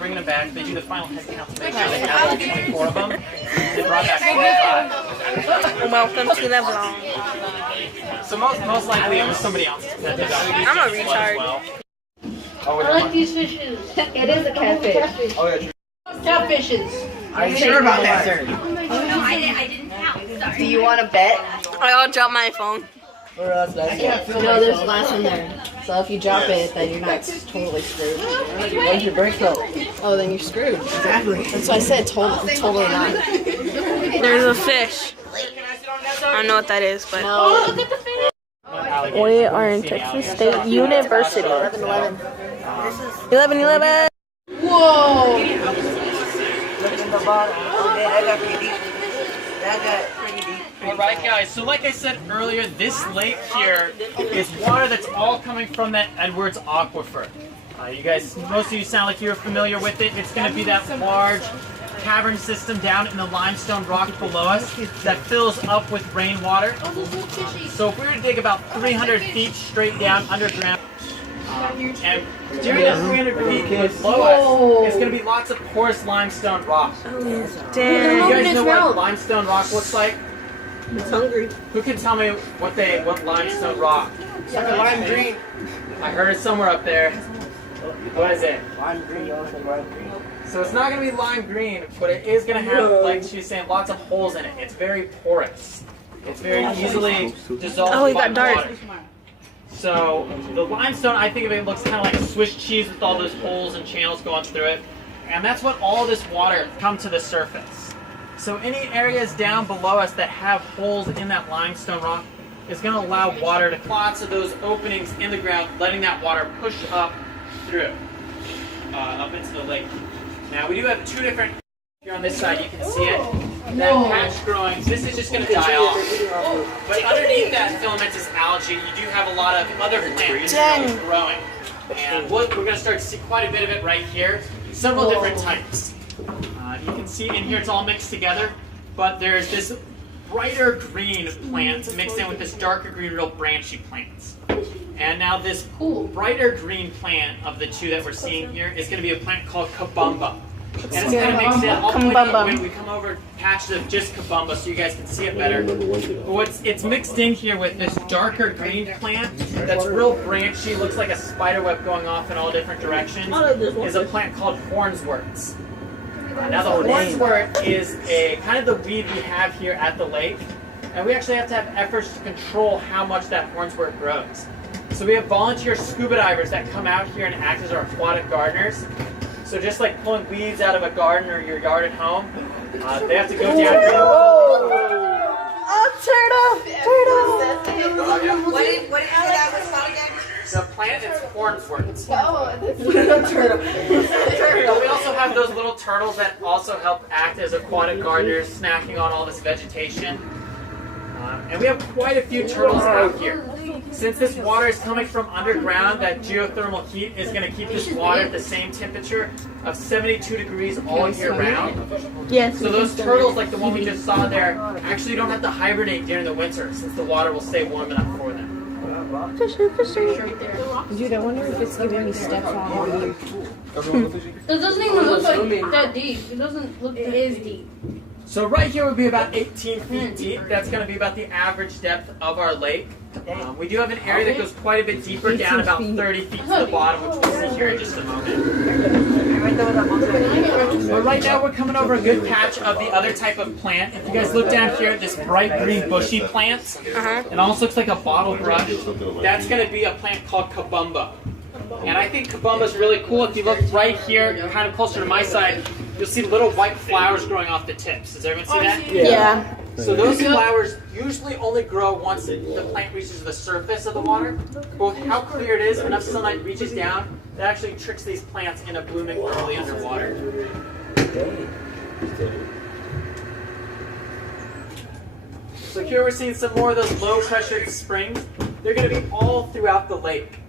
bringing them back. They do the final head count to make sure they have all 24 of them. They brought back 25. Welcome to the vlog. So most likely it was somebody else's pet. I'm a retard. Well. I like these fishes. It is a catfish. Oh, yeah, true. Catfishes. Are you sure about that, sir? No, I didn't count. Sorry. Do you want to bet? I'll drop my phone. No, there's glass in there. So if you drop it, then you're not totally screwed. When's your break though? Oh, then you're screwed. Exactly. That's why I said totally not. There's a fish. I don't know what that is, but Oh, look at the fish. we are in Texas State University. 11. 11. Whoa. Look in the bottom. Okay, I got pretty deep. That got pretty deep. Alright guys, so like I said earlier, this lake here is water that's all coming from that Edwards Aquifer. You guys, most of you sound like you're familiar with it. It's going to be that large cavern system down in the limestone rock below us that fills up with rainwater. So if we were to dig about 300 feet straight down underground, and during that 300 feet below us, it's going to be lots of porous limestone rock. You Damn. guys know what limestone rock looks like? It's hungry. Who can tell me what limestone rock? It's like a lime green. I heard it somewhere up there. What is it? Lime green, you also lime green. So it's not going to be lime green, but it is going to have, like she was saying, lots of holes in it. It's very porous. It's very easily dissolved Oh, he by got dark. water. So the limestone, I think of it, looks kind of like a Swiss cheese with all those holes and channels going through it. And that's what all this water come to the surface. So any areas down below us that have holes in that limestone rock is going to allow water to lots of those openings in the ground, letting that water push up through, up into the lake. Now we do have two different, here on this side you can see it, that patch growing, this is just going to die off. But underneath that filamentous algae, you do have a lot of other plants growing. And we're going to start to see quite a bit of it right here, several different types. You can see in here it's all mixed together, but there's this brighter green plant mixed in with this darker green, real branchy plants. And now this brighter green plant of the two that we're seeing here is going to be a plant called Kabumba. And it's kind of mixed in. I'll point out when we come over patches of just Kabumba so you guys can see it better. But it's mixed in here with this darker green plant that's real branchy, looks like a spider web going off in all different directions, is a plant called Hornsworts. Now the hornswort is a kind of the weed we have here at the lake, and we actually have to have efforts to control how much that hornswort grows. So we have volunteer scuba divers that come out here and act as our aquatic gardeners. So just like pulling weeds out of a garden or your yard at home, they have to go down here. Turtle! What did you say that was called again? The plant is hornsworts. Turtle. But we also have those little turtles that also help act as aquatic gardeners, snacking on all this vegetation. And we have quite a few turtles out here. Since this water is coming from underground, that geothermal heat is going to keep this water at the same temperature of 72 degrees all year round. Yes. So those turtles, like the one we just saw there, actually don't have to hibernate during the winter since the water will stay warm enough for them. Dude, I wonder if it's giving me steps on you. It doesn't even look like that deep. It doesn't look. It is deep. So right here would be about 18 feet deep. That's going to be about the average depth of our lake. We do have an area that goes quite a bit deeper, down about 30 feet to the bottom, which we'll see here in just a moment. But right now we're coming over a good patch of the other type of plant. If you guys look down here at this bright green bushy plant, it almost looks like a bottle brush. That's going to be a plant called Kabumba. And I think Kabumba is really cool. If you look right here, kind of closer to my side, you'll see little white flowers growing off the tips. Does everyone see that? Yeah. So those flowers usually only grow once the plant reaches the surface of the water. But with how clear it is, enough sunlight reaches down, that actually tricks these plants into blooming early underwater. So here we're seeing some more of those low-pressured springs. They're going to be all throughout the lake.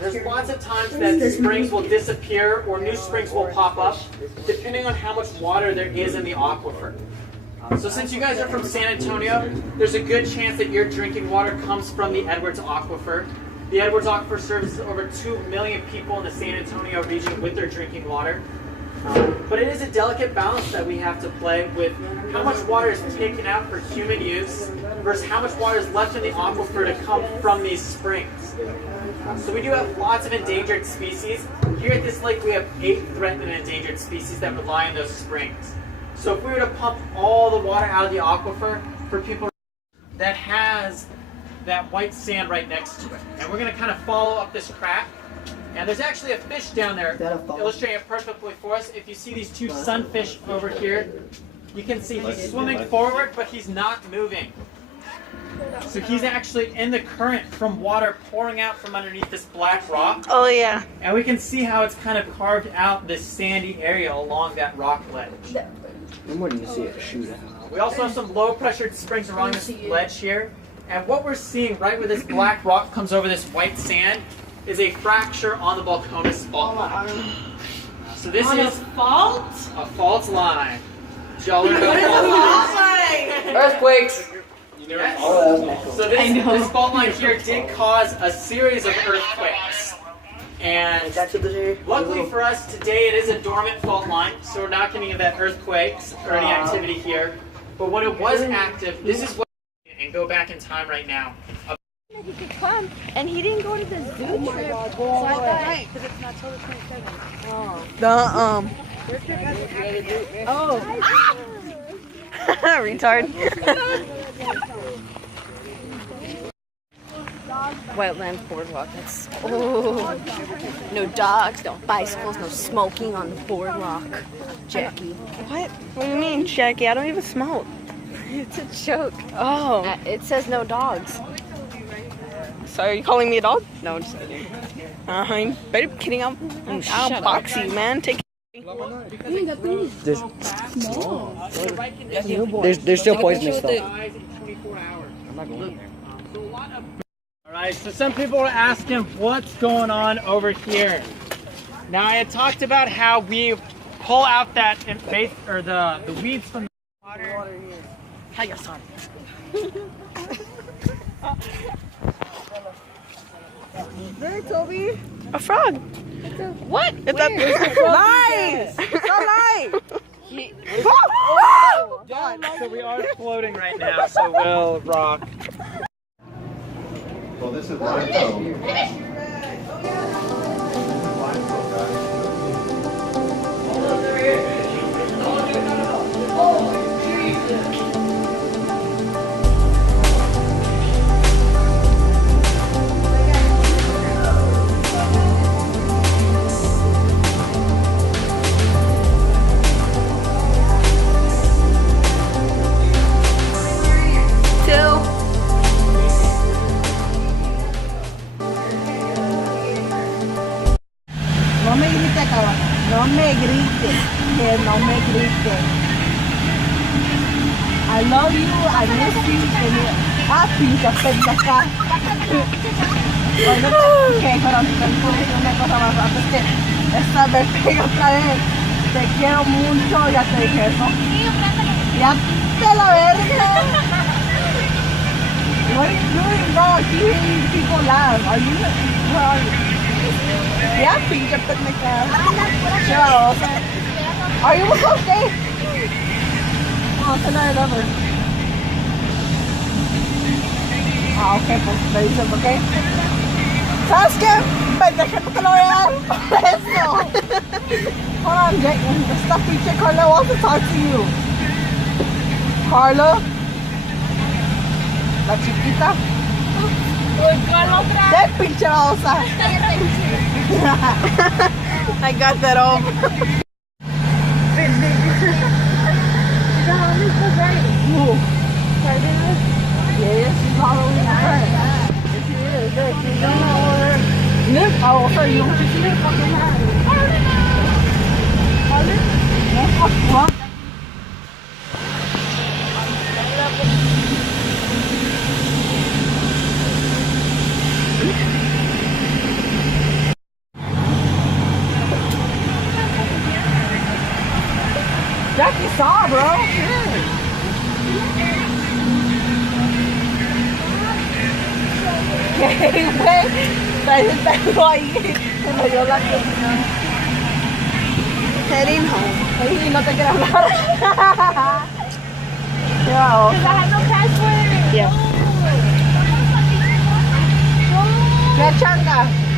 There's lots of times that springs will disappear or new springs will pop up, depending on how much water there is in the aquifer. So since you guys are from San Antonio, there's a good chance that your drinking water comes from the Edwards Aquifer. The Edwards Aquifer services over 2 million people in the San Antonio region with their drinking water. But it is a delicate balance that we have to play with how much water is taken out for human use versus how much water is left in the aquifer to come from these springs. So we do have lots of endangered species. Here at this lake we have 8 threatened and endangered species that rely on those springs. So if we were to pump all the water out of the aquifer for people that has that white sand right next to it. And we're going to kind of follow up this crack. And there's actually a fish down there illustrating it perfectly for us. If you see these 2 sunfish over here, you can see he's swimming forward, but he's not moving. So he's actually in the current from water pouring out from underneath this black rock. Oh yeah. And we can see how it's kind of carved out this sandy area along that rock ledge. And when you see it shoot out. We also have some low pressured springs along this ledge here. And what we're seeing right where this black rock comes over this white sand is a fracture on the Balcones fault line. So this is fault? a fault line. Did y'all learn about fault lines? Earthquakes! Yes. So this fault line here did cause a series of earthquakes. And luckily for us, today it is a dormant fault line, so we're not getting that earthquakes or any activity here. But when it was active, this is what and go back in time right now. He could come, and he didn't go to the zoo trip. So I thought, right, because it's not till the 27th. Oh. Retard. Wetlands boardwalk. That's no dogs, no bicycles, no smoking on the boardwalk. Jackie. What? What do you mean, Jackie? I don't even smoke. It's a joke. Oh. It says no dogs. So are you calling me a dog? No, I'm just kidding. You better be kidding. I'll box you, man. Take There's still poisonous though. I'm not going there. Alright, so some people are asking what's going on over here. Now I had talked about how we pull out that base or the weeds from the water. How you son? There, Toby. a frog. What? It's a Nice! So nice! So we are floating right now, so we'll rock. Well, this is limestone. No me grite, cabrón. No me grite. Que no me grite. I love you. I miss you. Pinche pendeja. Oye, que pero te puedo decir una cosa más antes que esta vez pega otra vez. Te quiero mucho, ya te dije eso. Ya te la verga. What are you doing, bro? I keep hearing people laugh. Are you? Where are you? Yeah, pinche pendeja. Chill. Are you okay? Oh, tonight over. Ah, ok, pues me dices, ¿ok? ¿Sabes qué? Pendeja, no te lo voy a dar por eso. Hold on, esta pinche Carla wants to talk to you. Carla? La chiquita? ¡Qué pinche babosa! I got that over. Yes, she's following her. Yes, she is. Look, she's going over. Look, I will show you. She's in her fucking hand. What? Jackie saw, bro. ¿Qué, güey? Está ahí. Se me dio la cosa. Heading home. Ay, no te quiero hablar. Qué babosa. Because I have no password. Yeah. Qué changa.